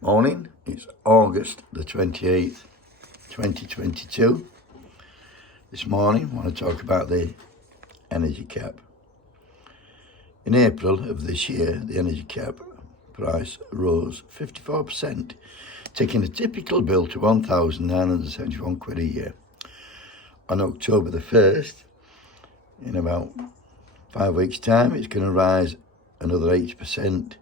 Morning, it's August the 28th, 2022. This morning I want to talk about the energy cap. In April of this year, the energy cap price rose 54%, taking a typical bill to £1,971 a year. On October the 1st, in about 5 weeks' time, it's going to rise another 8%,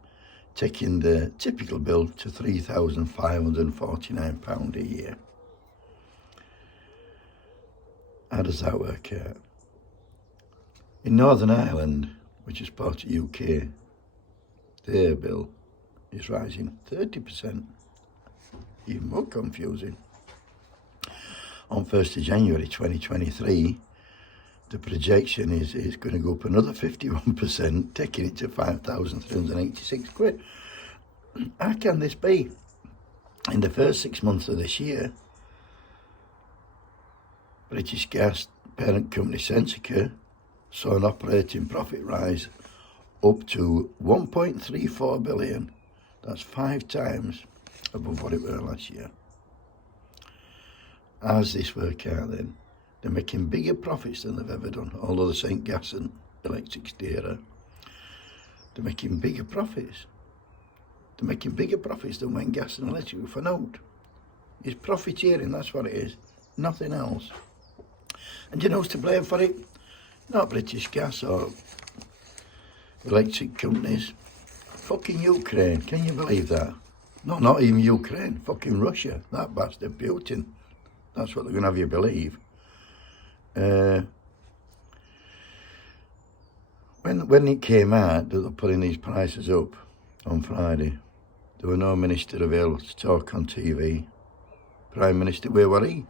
taking the typical bill to £3,549 a year. How does that work out? In Northern Ireland, which is part of UK, their bill is rising 30%. Even more confusing. On 1st of January 2023, the projection is going to go up another 51%, taking it to £5,386. How can this be? In the first 6 months of this year, British Gas parent company Centrica saw an operating profit rise up to 1.34 billion. That's 5 times above what it was last year. How does this work out then? They're making bigger profits than they've ever done, although they're saying gas and electric's dearer. They're making bigger profits. They're making bigger profits than when gas and electric were for naught. It's profiteering, that's what it is. Nothing else. And you know who's to blame for it? Not British Gas or electric companies. Fucking Ukraine, can you believe that? No, not even Ukraine, fucking Russia. That bastard Putin. That's what they're going to have you believe. When it came out that they're putting these prices up on Friday, there were no minister available to talk on TV. Prime Minister, where were he?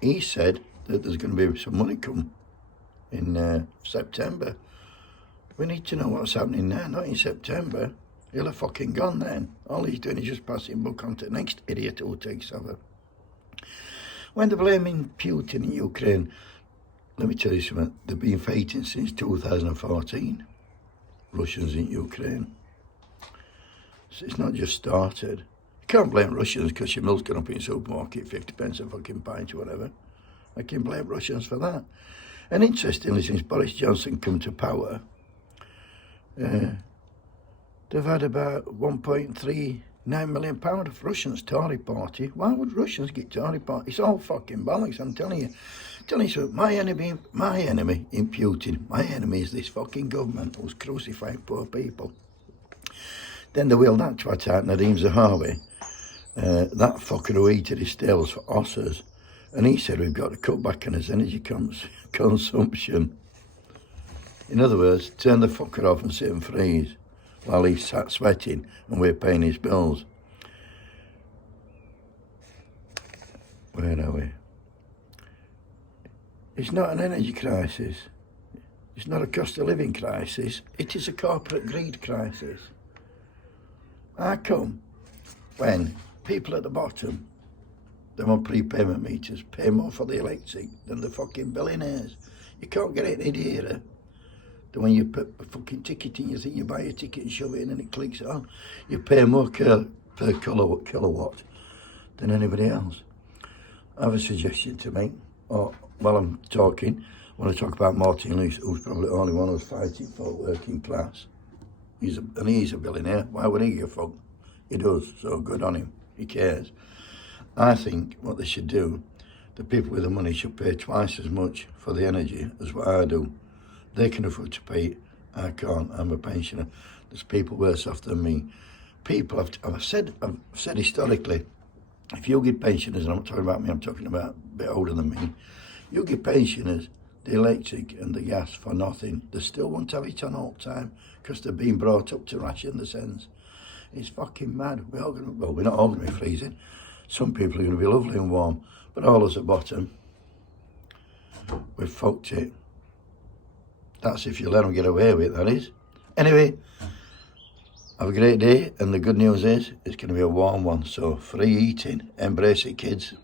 He said that there's going to be some money come in September. We need to know what's happening now, not in September. He'll have fucking gone then. All he's doing is just passing book on to the next idiot who takes over. When they're blaming Putin in Ukraine, let me tell you something, they've been fighting since 2014, Russians in Ukraine. So it's not just started. You can't blame Russians because your milk's gone up in the supermarket, 50 pence a fucking pint or whatever. I can blame Russians for that. And interestingly, since Boris Johnson come to power, they've had about £1.39 million of Russians Tory party. Why would Russians get Tory party? It's all fucking bollocks, I'm telling you. So my enemy in Putin, my enemy is this fucking government who's crucifying poor people. Then they will that twat out Nadine Zahawi, that fucker who heated his tails for osses, and he said we've got to cut back on his energy consumption. In other words, turn the fucker off and sit and freeze while he's sat sweating and we're paying his bills. Where are we? It's not an energy crisis. It's not a cost of living crisis. It is a corporate greed crisis. How come when people at the bottom, them on prepayment meters, pay more for the electric than the fucking billionaires? You can't get it any dearer than when you put a fucking ticket in, you think you buy a ticket and shove it in and it clicks on. You pay more per kilowatt than anybody else. I have a suggestion to make. While I'm talking, I want to talk about Martin Lewis, who's probably the only one who's fighting for working class. He's a billionaire. Why would he give a fuck? He does, so good on him. He cares. I think what they should do, the people with the money should pay twice as much for the energy as what I do. They can afford to pay it. I can't. I'm a pensioner. There's people worse off than me. People I've said historically, if you give pensioners, and I'm not talking about me, I'm talking about a bit older than me, you give pensioners the electric and the gas for nothing. They still won't have it on all the time because they're being brought up to ration the cents. It's fucking mad. We're not all going to be freezing. Some people are going to be lovely and warm, but all us at bottom, we've fucked it. That's if you let them get away with it, that is. Anyway, have a great day, and the good news is it's going to be a warm one, so free eating. Embrace it, kids.